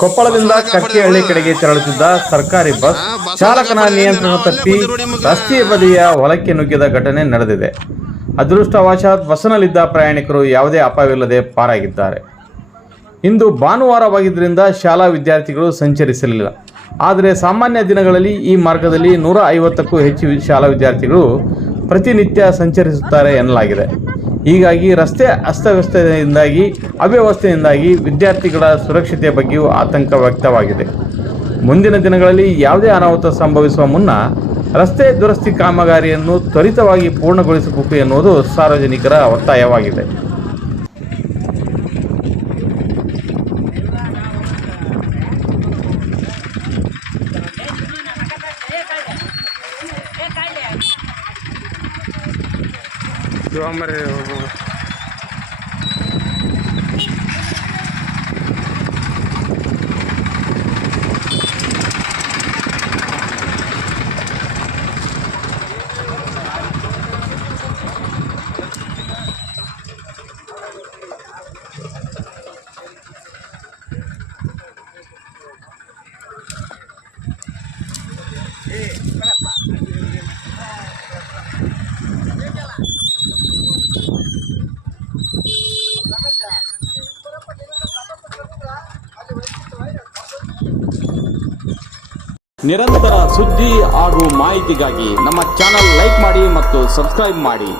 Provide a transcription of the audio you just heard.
ಕೊಪ್ಪಳದಿಂದ ಕರ್ಕಿಹಳ್ಳಿ ಕಡೆಗೆ ತೆರಳುತ್ತಿದ್ದ ಸರ್ಕಾರಿ ಬಸ್ ಚಾಲಕನ ನಿಯಂತ್ರಣ ತಪ್ಪಿ ರಸ್ತೆಯ ಬದಿಯ ಹೊಲಕ್ಕೆ ನುಗ್ಗಿದ ಘಟನೆ ನಡೆದಿದೆ. ಅದೃಷ್ಟವಶಾತ್ ಬಸ್ನಲ್ಲಿದ್ದ ಪ್ರಯಾಣಿಕರು ಯಾವುದೇ ಅಪಾಯವಿಲ್ಲದೆ ಪಾರಾಗಿದ್ದಾರೆ. ಇಂದು ಭಾನುವಾರವಾಗಿದ್ದರಿಂದ ಶಾಲಾ ವಿದ್ಯಾರ್ಥಿಗಳು ಸಂಚರಿಸಲಿಲ್ಲ. ಆದರೆ ಸಾಮಾನ್ಯ ದಿನಗಳಲ್ಲಿ ಈ ಮಾರ್ಗದಲ್ಲಿ 150ಕ್ಕೂ ಹೆಚ್ಚು ಶಾಲಾ ವಿದ್ಯಾರ್ಥಿಗಳು ಪ್ರತಿನಿತ್ಯ ಸಂಚರಿಸುತ್ತಾರೆ ಎನ್ನಲಾಗಿದೆ. ಹೀಗಾಗಿ ರಸ್ತೆ ಅವ್ಯವಸ್ಥೆಯಿಂದಾಗಿ ವಿದ್ಯಾರ್ಥಿಗಳ ಸುರಕ್ಷತೆಯ ಬಗ್ಗೆಯೂ ಆತಂಕ ವ್ಯಕ್ತವಾಗಿದೆ. ಮುಂದಿನ ದಿನಗಳಲ್ಲಿ ಯಾವುದೇ ಅನಾಹುತ ಸಂಭವಿಸುವ ಮುನ್ನ ರಸ್ತೆ ದುರಸ್ತಿ ಕಾಮಗಾರಿಯನ್ನು ತ್ವರಿತವಾಗಿ ಪೂರ್ಣಗೊಳಿಸಬೇಕು ಎನ್ನುವುದು ಸಾರ್ವಜನಿಕರ ಒತ್ತಾಯವಾಗಿದೆ. ನಿರಂತರ ಸುದ್ದಿ ಹಾಗೂ ಮಾಹಿತಿಗಾಗಿ ನಮ್ಮ ಚಾನೆಲ್ ಲೈಕ್ ಮಾಡಿ ಮತ್ತು ಸಬ್ಸ್ಕ್ರೈಬ್ ಮಾಡಿ.